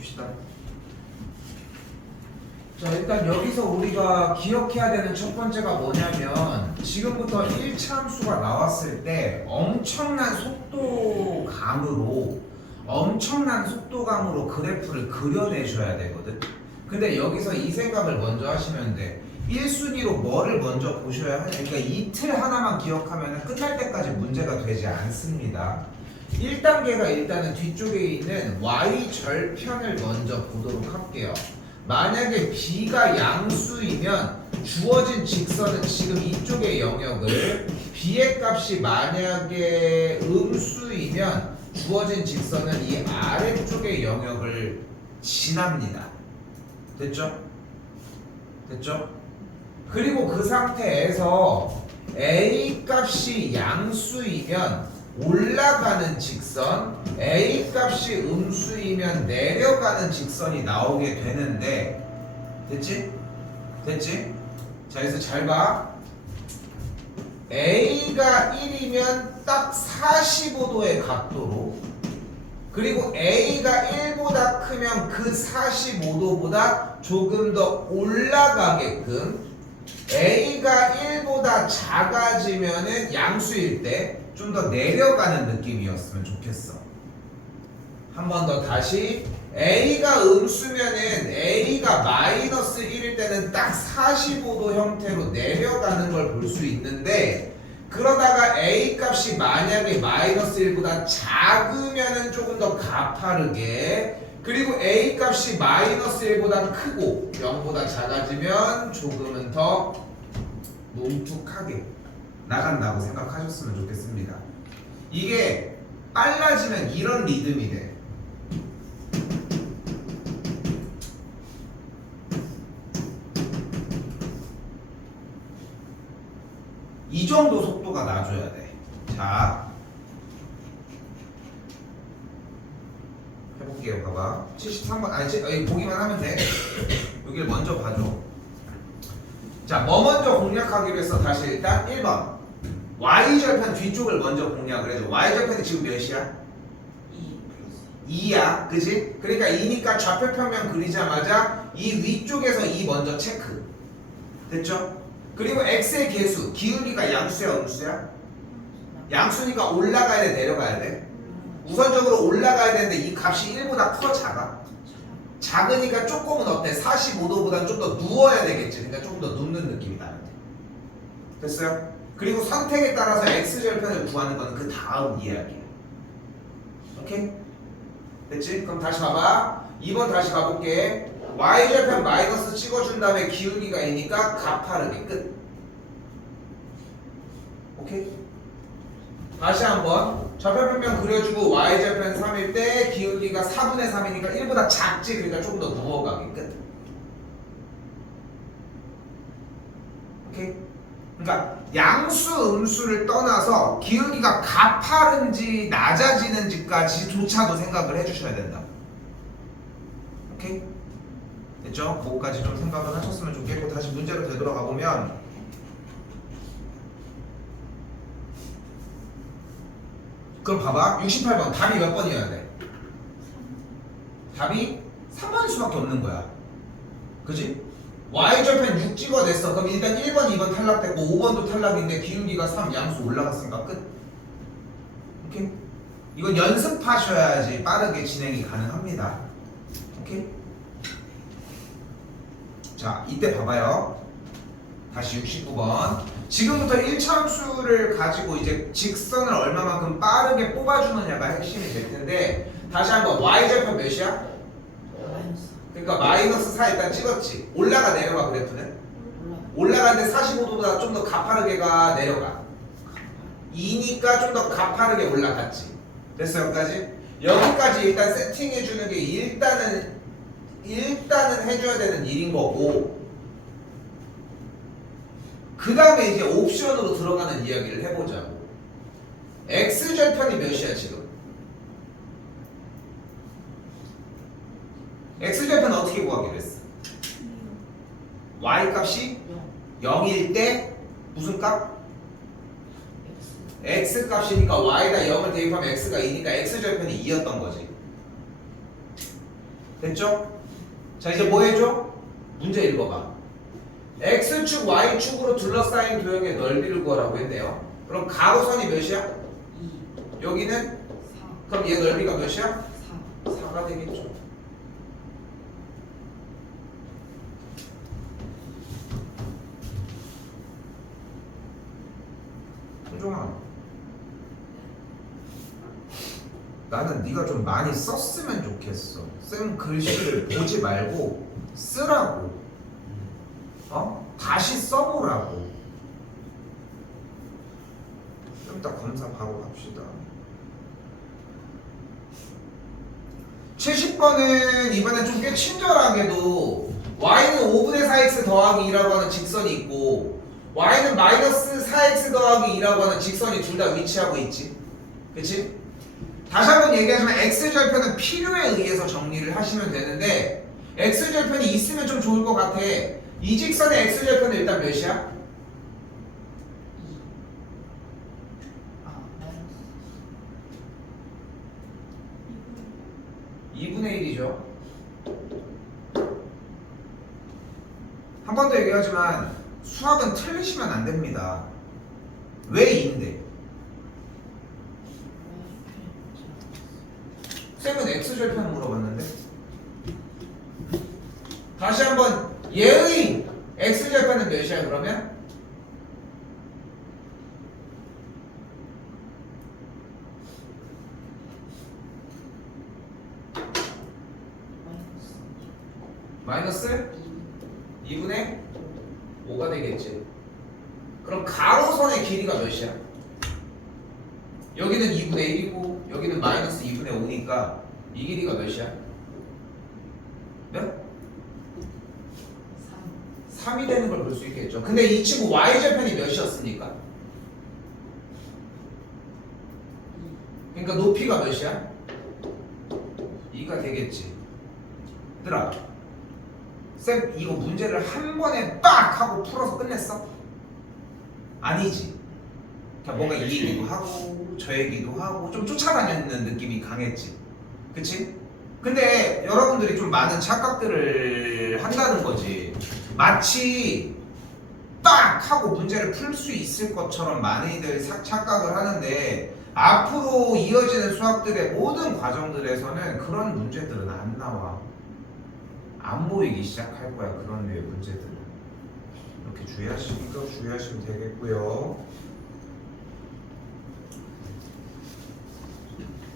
봅시다. 자, 일단 여기서 우리가 기억해야 되는 첫 번째가 뭐냐면 지금부터 1차 함수가 나왔을 때 엄청난 속도감으로 그래프를 그려내셔야 되거든. 근데 여기서 이 생각을 먼저 하시면 돼. 1순위로 뭐를 먼저 보셔야 하냐. 그러니까 이 틀 하나만 기억하면 끝날 때까지 문제가 되지 않습니다. 1단계가 일단은 뒤쪽에 있는 y절편을 먼저 보도록 할게요. 만약에 b가 양수이면 주어진 직선은 지금 이쪽의 영역을, b의 값이 만약에 음수이면 주어진 직선은 이 아래쪽의 영역을 지납니다. 됐죠? 됐죠? 그리고 그 상태에서 a 값이 양수이면 올라가는 직선, a 값이 음수이면 내려가는 직선이 나오게 되는데, 됐지? 됐지? 자, 그래서 잘 봐. a가 1이면 딱 45도의 각도로, 그리고 a가 1보다 크면 그 45도보다 조금 더 올라가게끔, a가 1보다 작아지면은 양수일 때 좀 더 내려가는 느낌이었으면 좋겠어. 한 번 더 다시. a가 음수면은 a가 마이너스 1일 때는 딱 45도 형태로 내려가는 걸 볼 수 있는데, 그러다가 a 값이 만약에 마이너스 1보다 작으면은 조금 더 가파르게, 그리고 a 값이 마이너스 1보다 크고 0보다 작아지면 조금은 더 뭉툭하게 나간다고 생각하셨으면 좋겠습니다. 이게 빨라지면 이런 리듬이 돼. 이 정도 속도가 나줘야 돼. 자, 해볼게요. 봐봐. 73번, 아니, 여기 보기만 하면 돼. 여기를 먼저 봐줘. 자, 뭐 먼저 공략하기로 했어? 다시 일단 1번. y절편 뒤쪽을 먼저 공략을 해줘. y절편이 지금 몇이야? 2야. 그지? 그러니까 2니까 좌표평면 그리자마자 이 위쪽에서 2 먼저 체크. 됐죠? 그리고 x의 개수, 기울기가 양수야, 음수야? 양수니까 올라가야 돼, 내려가야 돼? 우선적으로 올라가야 되는데 이 값이 1보다 커, 작아? 작으니까 조금은 어때? 45도보다 좀 더 누워야 되겠지. 그러니까 조금 더 눕는 느낌이 나는데. 됐어요? 그리고 선택에 따라서 x절편을 구하는 거는 그 다음 이야기야. 오케이? 됐지? 그럼 다시 봐봐. 2번 다시 가볼게. y절편 마이너스 찍어준 다음에 기울기가 2니까 가파르게 끝. 오케이? 다시 한번. 좌표평면 그려주고 y절편 3일 때 기울기가 4분의 3이니까 1보다 작지. 그러니까 조금 더 누워가게 끝. 오케이? 그러니까 양수, 음수를 떠나서 기울기가 가파른지 낮아지는지까지조차도 생각을 해주셔야 된다. 오케이? 됐죠? 그거까지 좀 생각을 하셨으면 좋겠고, 다시 문제로 되돌아가 보면 그럼 봐봐. 68번 답이 몇 번이어야 돼? 답이 3번일 수밖에 없는 거야. 그지? y절편 6 찍어냈어. 그럼 일단 1번, 2번 탈락됐고 5번도 탈락인데 기울기가 3 양수 올라갔으니까 끝. 오케이? 이건 연습하셔야지 빠르게 진행이 가능합니다. 오케이? 자, 이때 봐봐요. 다시 69번. 지금부터 1차 함수를 가지고 이제 직선을 얼마만큼 빠르게 뽑아주느냐가 핵심이 될 텐데, 다시 한번 y절편 몇이야? 그러니까 마이너스 4 일단 찍었지. 올라가 내려가 그래프는? 올라가는데 45도보다 좀 더 가파르게가 내려가. 2니까 좀 더 가파르게 올라갔지. 됐어 여기까지? 여기까지 일단 세팅해주는 게 일단은 해줘야 되는 일인 거고, 그 다음에 이제 옵션으로 들어가는 이야기를 해보자고. x절편이 몇이야 지금? x절편 어떻게 구하기로 했어? y 값이 0일 때 무슨 값? x 값이니까 y에다 0을 대입하면 x가 2니까 x절편이 2였던 거지. 됐죠? 자 이제 뭐 해줘? 문제 읽어봐. x축 y축으로 둘러싸인 도형의 넓이를 구하라고 했네요. 그럼 가로선이 몇이야? 2 여기는? 4 그럼 얘 넓이가 몇이야? 4 4가 되겠죠. 현종아, 나는 네가 좀 많이 썼으면 좋겠어. 쓴 글씨를 보지 말고 쓰라고. 다시 써보라고. 좀 이따 검사 바로 갑시다. 70번은 이번에 좀 꽤 친절하게도 y는 5분의 4x 더하기 2라고 하는 직선이 있고 y는 마이너스 4x 더하기 2라고 하는 직선이 둘 다 위치하고 있지. 그치? 다시 한번 얘기하지만 x절편은 필요에 의해서 정리를 하시면 되는데 x절편이 있으면 좀 좋을 것 같아. 이 직선의 x절편은 일단 몇이야? 2분의 1이죠. 한 번 더 얘기하지만 수학은 틀리시면 안 됩니다. 왜 2인데? 쌤은 x절편 물어봤는데? 다시 한번 얘의 x절편은 몇이야 그러면? 마이너스 2분의 5가 되겠지. 그럼 가로선의 길이가 몇이야? 여기는 2분의 1이고 여기는 마이너스 2분의 5니까 이 길이가 몇이야? 몇? 3이 되는 걸 볼 수 있겠죠. 근데 이 친구 y절편이 몇이었습니까? 그러니까 높이가 몇이야? 2가 되겠지. 얘들아, 쌤 이거 문제를 한 번에 빡 하고 풀어서 끝냈어? 아니지. 그냥 뭔가 이 얘기도 하고 저 얘기도 하고 좀 쫓아다니는 느낌이 강했지. 그치? 근데 여러분들이 좀 많은 착각들을 한다는 거지. 마치 딱 하고 문제를 풀 수 있을 것처럼 많이들 착각을 하는데 앞으로 이어지는 수학들의 모든 과정들에서는 그런 문제들은 안 나와. 안 보이기 시작할 거야. 그런 류의 문제들은. 이렇게 주의하시면 되겠고요.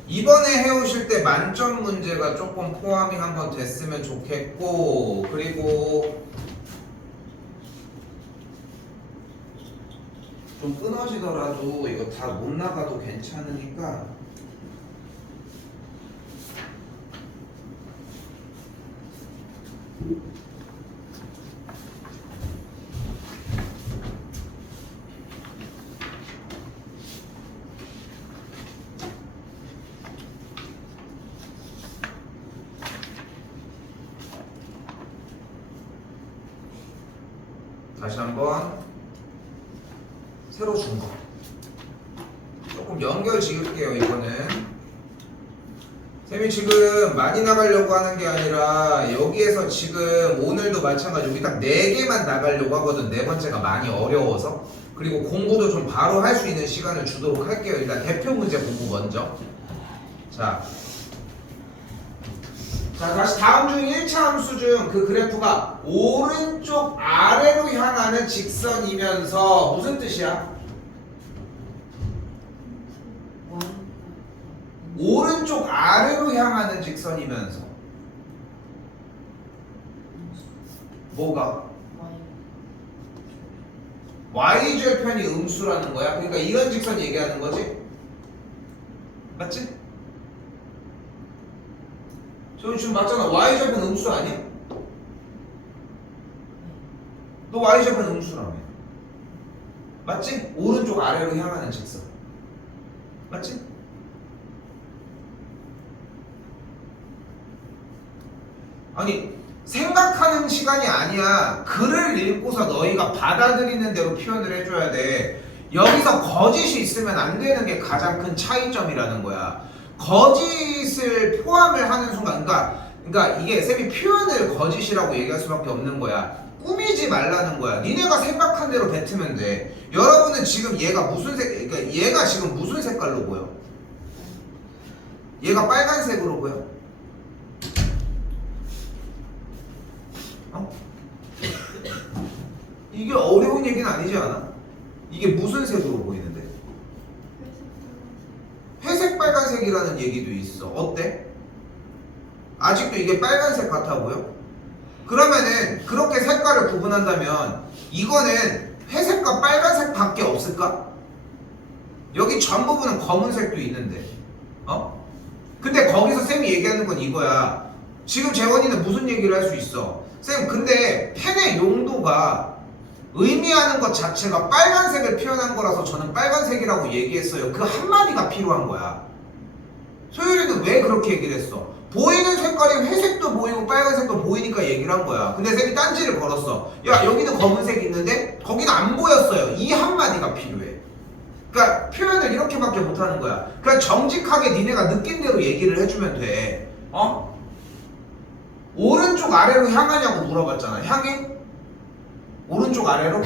이번에 해오실 때 만점 문제가 조금 포함이 한번 됐으면 좋겠고, 그리고 좀 끊어지더라도 이거 다 못 나가도 괜찮으니까 다시 한번 새로 준 거 조금 연결 지을게요. 이거는 쌤이 지금 많이 나가려고 하는 게 아니라 여기에서 지금 오늘도 마찬가지로 여기 딱 4개만 나가려고 하거든. 4번째가 많이 어려워서. 그리고 공부도 좀 바로 할 수 있는 시간을 주도록 할게요. 일단 대표 문제 공부 먼저. 자, 다시 다음 중 1차 함수 중 그 그래프가 오른쪽 아래로 향하는 직선이면서 무슨 뜻이야? 오른쪽 아래로 향하는 직선이면서 뭐가? y절편이 음수라는 거야. 그러니까 이런 직선 얘기하는 거지? 맞지? 저기 지금 맞잖아. y절편 음수 아니야? 너 y절편 음수라며. 맞지? 오른쪽 아래로 향하는 직선. 맞지? 아니 생각하는 시간이 아니야. 글을 읽고서 너희가 받아들이는 대로 표현을 해줘야 돼. 여기서 거짓이 있으면 안 되는 게 가장 큰 차이점이라는 거야. 거짓을 포함을 하는 순간, 그러니까 그러니까 이게 쌤이 표현을 거짓이라고 얘기할 수밖에 없는 거야. 꾸미지 말라는 거야. 니네가 생각한 대로 뱉으면 돼. 여러분은 지금 얘가 무슨 그러니까 얘가 지금 무슨 색깔로 보여? 얘가 빨간색으로 보여? 어? 이게 어려운 얘기는 아니지 않아? 이게 무슨 색으로 보이는데? 회색 빨간색이라는 얘기도 있어. 어때? 아직도 이게 빨간색 같아 보여? 그러면은 그렇게 색깔을 구분한다면 이거는 회색과 빨간색 밖에 없을까? 여기 전 부분은 검은색도 있는데 어? 근데 거기서 쌤이 얘기하는 건 이거야. 지금 재원이는 무슨 얘기를 할 수 있어? 쌤 근데 펜의 용도가 의미하는 것 자체가 빨간색을 표현한 거라서 저는 빨간색이라고 얘기했어요. 그 한마디가 필요한 거야. 소율이는 왜 그렇게 얘기를 했어? 보이는 색깔이 회색도 보이고 빨간색도 보이니까 얘기를 한 거야. 근데 쌤이 딴지를 걸었어. 야 여기는 검은색 있는데 거기는 안 보였어요. 이 한마디가 필요해. 그러니까 표현을 이렇게밖에 못하는 거야. 그러니까 정직하게 니네가 느낀 대로 얘기를 해주면 돼. 어? 오른쪽 아래로 향하냐고 물어봤잖아. 향해? 오른쪽 아래로?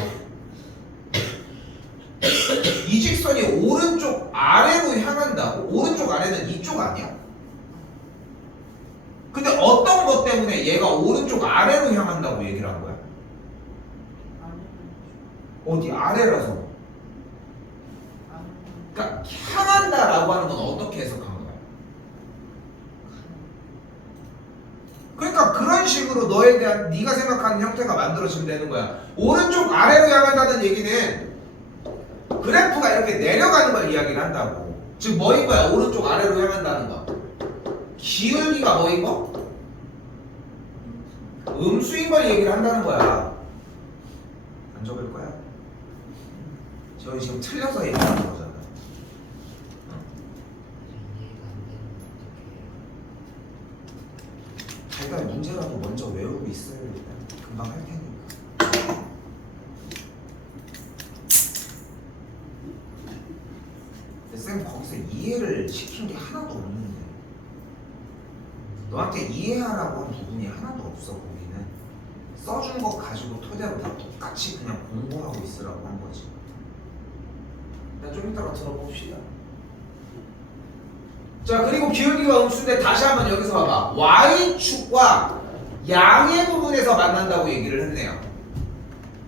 이 직선이 오른쪽 아래로 향한다고? 오른쪽 아래는 이쪽 아니야? 근데 어떤 것 때문에 얘가 오른쪽 아래로 향한다고 얘기를 한 거야? 어디 아래라서? 그러니까 향한다라고 하는 건 어떻게 해석한 거야? 그러니까 그런 식으로 너에 대한 네가 생각하는 형태가 만들어지면 되는 거야. 오른쪽 아래로 향한다는 얘기는 그래프가 이렇게 내려가는 걸 이야기를 한다고. 즉 뭐인 거야? 오른쪽 아래로 향한다는 거. 기울기가 뭐인 거? 음수인 걸 얘기를 한다는 거야. 안 적을 거야? 저희 지금 틀려서 얘기하는 거잖아. 일단 문제라도 먼저 외우고 있어요. 일단 금방 할 테니까. 쌤 거기서 이해를 시킨 게 하나도 없는데 너한테 이해하라고 한 부분이 하나도 없어. 거기는 써준 거 가지고 토대로 다 똑같이 그냥 공부하고 있으라고 한 거지. 일단 좀 이따가 들어봅시다. 자 그리고 기울기가 음수인데 다시 한번 여기서 봐봐. Y축과 양의 부분에서 만난다고 얘기를 했네요.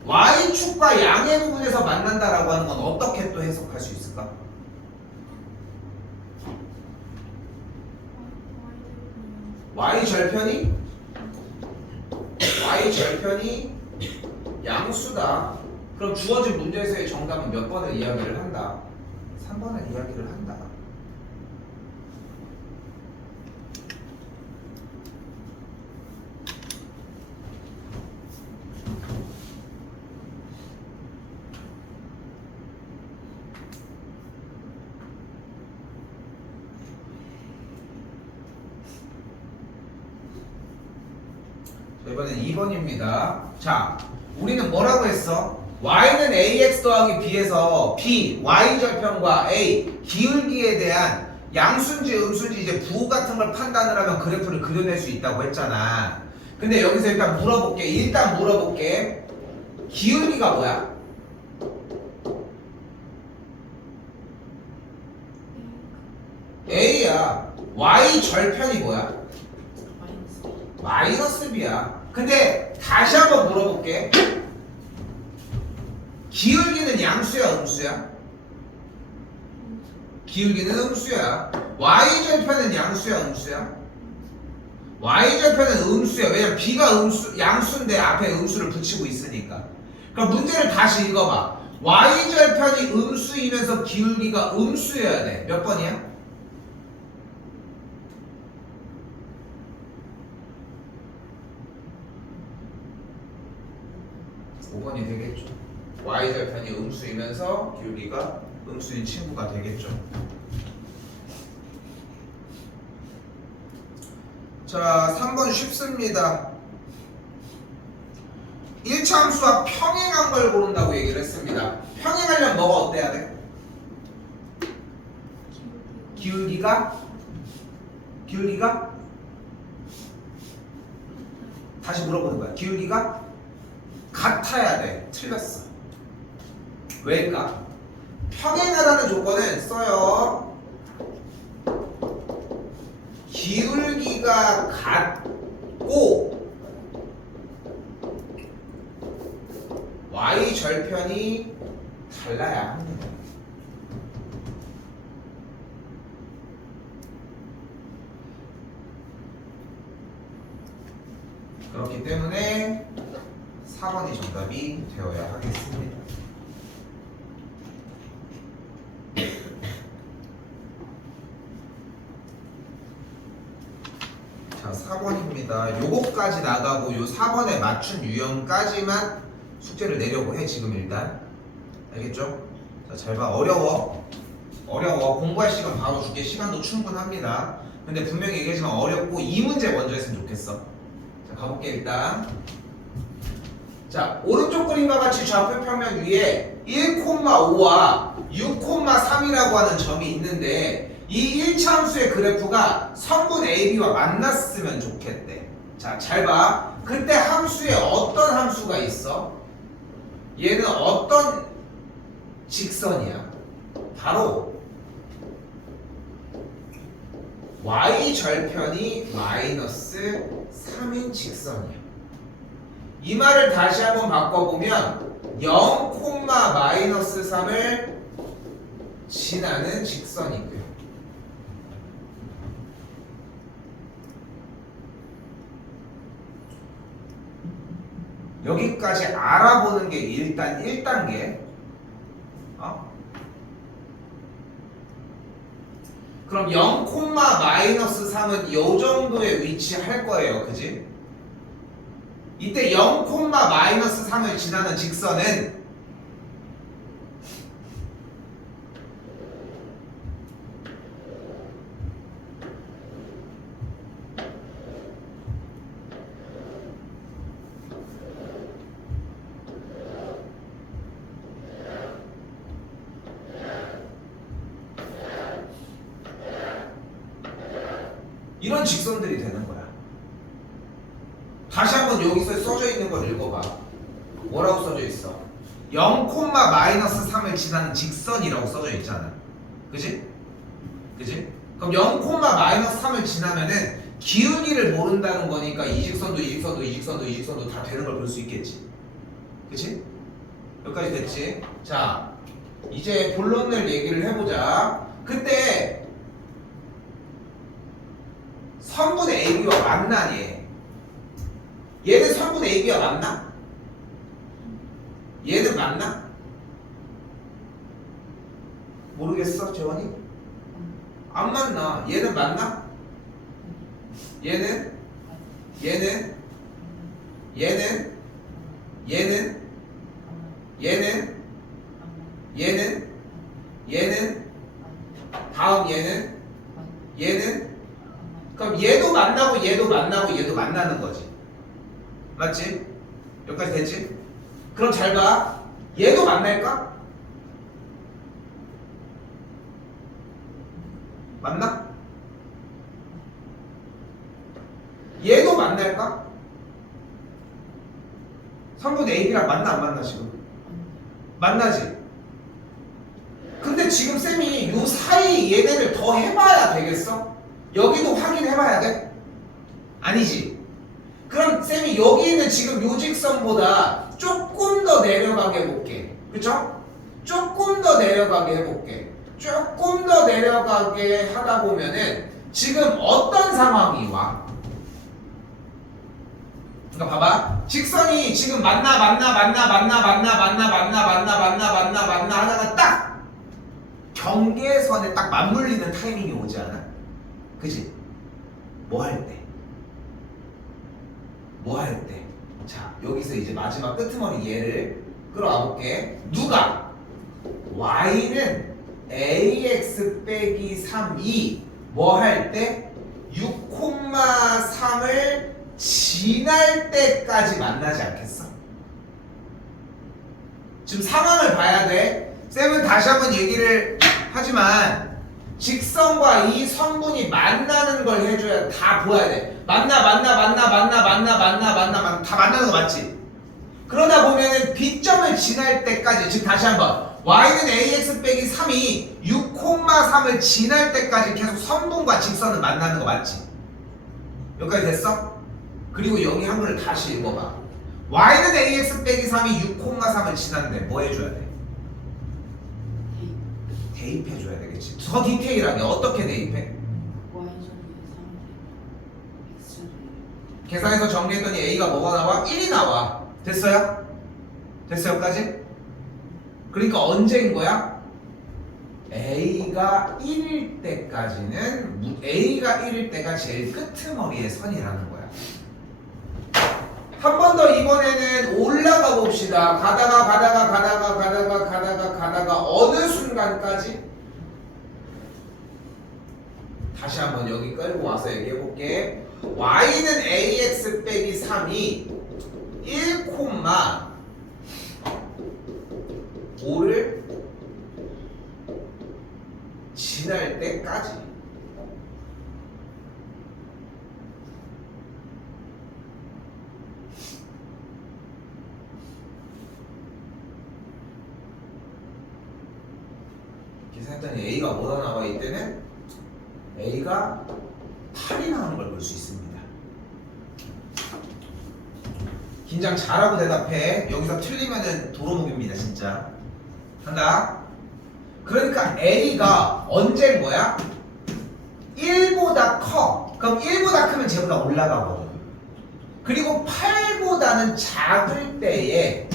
Y축과 양의 부분에서 만난다라고 하는 건 어떻게 또 해석할 수 있을까? Y절편이 양수다. 그럼 주어진 문제에서의 정답은 몇 번을 이야기를 한다? 3번을 이야기를 한다. 이번엔 2번입니다. 자, 우리는 뭐라고 했어? y는 ax 더하기 b에서 b, y절편과 a, 기울기에 대한 양수인지 음수인지 이제 부호 같은 걸 판단을 하면 그래프를 그려낼 수 있다고 했잖아. 근데 여기서 일단 물어볼게. 기울기가 뭐야? a야. y절편이 뭐야? 마이너스 b야. 근데 다시 한번 물어볼게. 기울기는 양수야 음수야? 기울기는 음수야. y절편은 양수야 음수야? y절편은 음수야. 왜냐면 b가 양수인데 앞에 음수를 붙이고 있으니까. 그럼 문제를 다시 읽어봐. y절편이 음수이면서 기울기가 음수여야 돼. 몇 번이야? 5번이 되겠죠. y절편이 음수이면서 기울기가 음수인 친구가 되겠죠. 자, 3번 쉽습니다. 1차 함수와 평행한 걸 고른다고 얘기를 했습니다. 평행하려면 뭐가 어때야 돼? 기울기가 다시 물어보는 거야. 기울기가 같아야 돼. 틀렸어. 왜일까? 평행하다는 조건은 써요. 기울기가 같고 y 절편이 달라야 합니다. 그렇기 때문에 4번이 정답이 되어야 하겠습니다. 자, 4번입니다. 요거까지 나가고 요 4번에 맞춘 유형까지만 숙제를 내려고 해. 지금 일단 알겠죠? 자, 잘 봐. 어려워. 공부할 시간 바로 줄게. 시간도 충분합니다. 근데 분명히 얘기하지만 어렵고 이 문제 먼저 했으면 좋겠어. 자, 가볼게. 일단 자, 오른쪽 그림과 같이 좌표 평면 위에 1,5와 6,3이라고 하는 점이 있는데 이 1차 함수의 그래프가 성분 AB와 만났으면 좋겠대. 자, 잘 봐. 그때 함수에 어떤 함수가 있어? 얘는 어떤 직선이야? 바로 y 절편이 마이너스 3인 직선이야. 이 말을 다시 한번 바꿔보면 0, 마이너스 3을 지나는 직선이고요. 여기까지 알아보는 게 일단 1단계. 그럼 0, 마이너스 3은 이 정도에 위치할 거예요. 그지? 이때 0, 마이너스 3을 지나는 직선은 이런 직선들이 되는 거야. 다시 한번 여기서 써져 있는 걸 읽어봐. 뭐라고 써져 있어? 0, 마이너스 3을 지나는 직선이라고 써져 있잖아. 그지? 그지? 그럼 0, 마이너스 3을 지나면은 기울기를 모른다는 거니까 이 직선도 이 직선도 이 직선도 이 직선도 다 되는 걸 볼 수 있겠지. 그치? 여기까지 됐지? 자, 이제 본론을 얘기를 해보자. 그때 성분 AB와 만나니? 얘는 성분 AB와 만나? 얘는 만나? 모르겠어, 재원이? 안 만나. 얘는 만나? 얘는? 얘는? 얘는? 얘는? 얘는? 얘는? 얘는? 다음 얘는? 얘는? 그럼 얘도 만나고 얘도 만나고 얘도 만나는 거지. 맞지? 여기까지 됐지? 그럼 잘 봐. 얘도 만날까? 맞나? 얘도 만날까? 성분 AB랑 만나 안 만나 지금? 만나지? 근데 지금 쌤이 요 사이 얘네를 더 해봐야 되겠어? 여기도 확인해봐야 돼? 아니지? 그럼 쌤이 여기 있는 지금 요 직선보다 조금 더 내려가게 해볼게. 그쵸? 조금 더 내려가게 해볼게. 조금 더 내려가게 하다 보면은 지금 어떤 상황이 와? 그러니까 봐봐. 직선이 지금 만나 하다가 딱 경계선에 딱 맞물리는 타이밍이 오지 않아? 그지? 뭐 할 때? 뭐 할 때? 자, 여기서 이제 마지막 끄트머리 얘를 끌어와 볼게. 누가? y는 ax 빼기 3이 뭐 할 때? 6,3을 지날 때까지 만나지 않겠어? 지금 상황을 봐야 돼. 쌤은 다시 한번 얘기를 하지만 직선과 이 성분이 만나는 걸 해줘야 다 보아야 돼. 만나 다 만나는 거 맞지? 그러다 보면은 B점을 지날 때까지, 즉 다시 한번 y는 ax 빼기 3이 6,3을 지날 때까지 계속 선분과 직선을 만나는 거 맞지? 여기까지 됐어? 그리고 여기 한글을 다시 읽어봐. y는 ax 빼기 3이 6,3을 지났는데 뭐 해줘야 돼? 대입해줘야 되겠지. 더 디테일하게 어떻게 대입해? 계산해서 정리했더니 a가 뭐가 나와? 1이 나와. 됐어요? 됐어요? 여기까지? 그러니까 언제인 거야? a가 1일 때까지는 a가 1일 때가 제일 끄트머리의 선이라는 거야. 한 번 더 이번에는 올라가 봅시다. 가다가 어느 순간까지? 다시 한번 여기 끌고 와서 얘기해 볼게. y는 ax 빼기 3이 1,5를 지날 때까지. 계산했더니 a가 뭐가 나와? 이때는 a가 8이 나오는 걸 볼 수 있습니다. 긴장 잘하고 대답해. 여기서 틀리면은 도루묵입니다 진짜. 한다. 그러니까 a가 언제인 거야? 1보다 커. 그럼 1보다 크면 쟤보다 올라가거든. 그리고 8보다는 작을 때에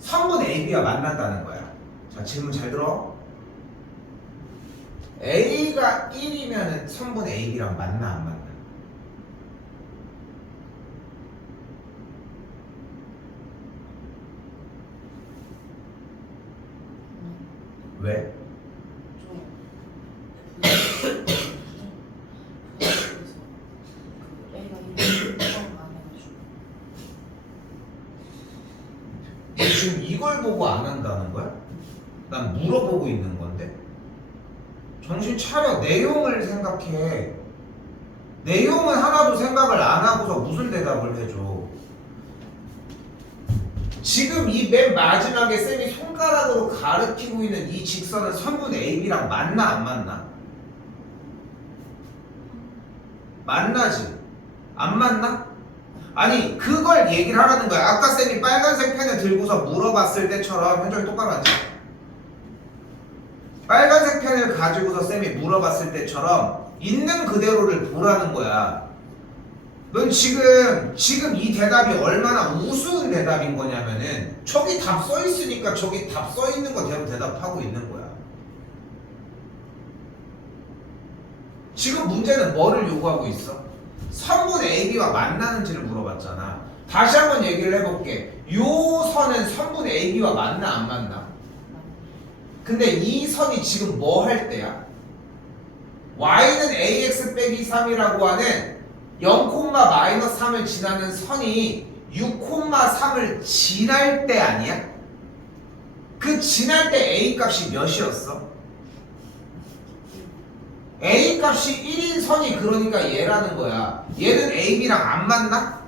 성분 AB와 만난다는 거야. 자, 질문 잘 들어. A가 1이면 성분 AB랑 만나 안 만나? 왜? 지금 이걸 보고 안 한다는 거야? 난 물어보고 있는 건데. 정신 차려. 내용을 생각해. 내용은 하나도 생각을 안 하고서 무슨 대답을 해줘. 지금 이 맨 마지막에 쌤이 손가락으로 가리키고 있는 이 직선은 선분 AB랑 만나 안 만나? 만나지? 안 만나? 아니 그걸 얘기를 하라는 거야. 아까 쌤이 빨간색 펜을 들고서 물어봤을 때처럼 현정이 똑바로 앉아. 빨간색 펜을 가지고서 쌤이 물어봤을 때처럼 있는 그대로를 보라는 거야. 넌 지금 이 대답이 얼마나 우스운 대답인 거냐면은 저기 답 써 있으니까 저기 답 써 있는 거대로 대답하고 있는 거야. 지금 문제는 뭐를 요구하고 있어? 선분 AB와 만나는지를 물어봤잖아. 다시 한번 얘기를 해볼게. 요 선은 선분 AB와 만나 안 만나? 근데 이 선이 지금 뭐 할 때야? y는 ax 빼기 3이라고 하는 0,-3을 지나는 선이 6,3을 지날 때 아니야? 그 지날 때 a 값이 몇이었어? a 값이 1인 선이 그러니까 얘라는 거야. 얘는 ab랑 안 만나?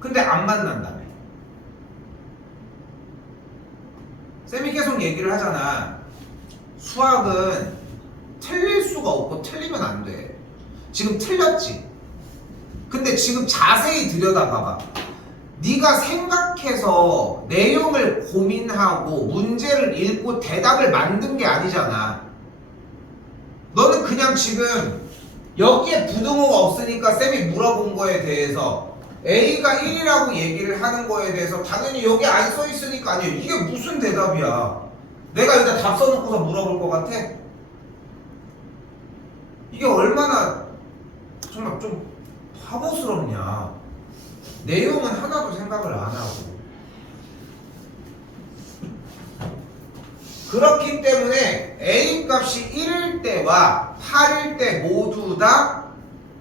근데 안 만난다며. 쌤이 계속 얘기를 하잖아. 수학은 틀릴 수가 없고 틀리면 안 돼. 지금 틀렸지? 근데 지금 자세히 들여다봐봐. 네가 생각해서 내용을 고민하고 문제를 읽고 대답을 만든 게 아니잖아. 너는 그냥 지금 여기에 부등호가 없으니까 쌤이 물어본 거에 대해서 A가 1이라고 얘기를 하는 거에 대해서 당연히 여기 안 써 있으니까 아니에요. 이게 무슨 대답이야? 내가 여기다 답 써놓고서 물어볼 것 같아? 이게 얼마나 정말 좀 바보스럽냐. 내용은 하나도 생각을 안 하고. 그렇기 때문에 A 값이 1일 때와 8일 때 모두 다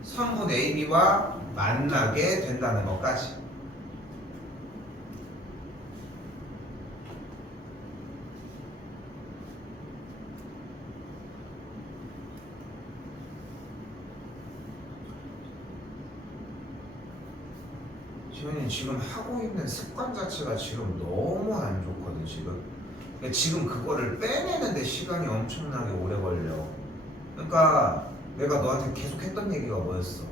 선분 AB와 만나게 된다는 것까지. 지현이 지금 하고 있는 습관 자체가 지금 너무 안 좋거든 지금. 그러니까 지금 그거를 빼내는데 시간이 엄청나게 오래 걸려. 그러니까 내가 너한테 계속 했던 얘기가 뭐였어?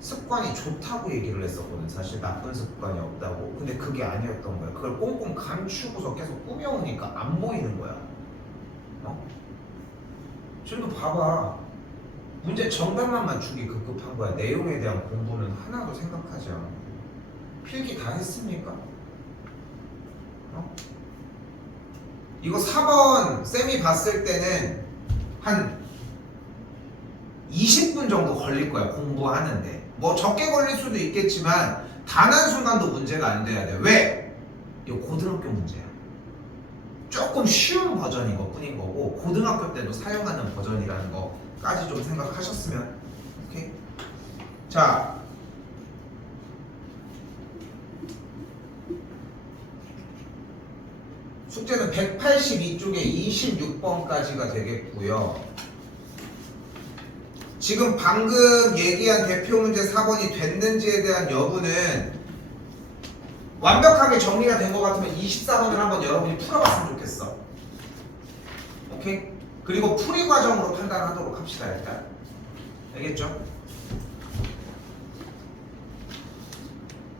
습관이 좋다고 얘기를 했었거든. 사실 나쁜 습관이 없다고. 근데 그게 아니었던 거야. 그걸 꽁꽁 감추고서 계속 꾸며오니까 안 보이는 거야. 어? 지금도 봐봐. 문제 정답만 맞추기 급급한 거야. 내용에 대한 공부는 하나도 생각하지 않아. 필기 다 했습니까? 어? 이거 4번 쌤이 봤을 때는 한 20분 정도 걸릴 거야. 공부하는데. 뭐 적게 걸릴 수도 있겠지만 단 한순간도 문제가 안 돼야 돼. 왜? 이거 고등학교 문제야. 조금 쉬운 버전인 것 뿐인 거고 고등학교 때도 사용하는 버전이라는 거까지 좀 생각하셨으면. 오케이? 자, 숙제는 182쪽에 26번까지가 되겠고요. 지금 방금 얘기한 대표 문제 4번이 됐는지에 대한 여부는 완벽하게 정리가 된 것 같으면 24번을 한번 여러분이 풀어봤으면 좋겠어. 오케이? 그리고 풀이 과정으로 판단하도록 합시다. 일단 알겠죠?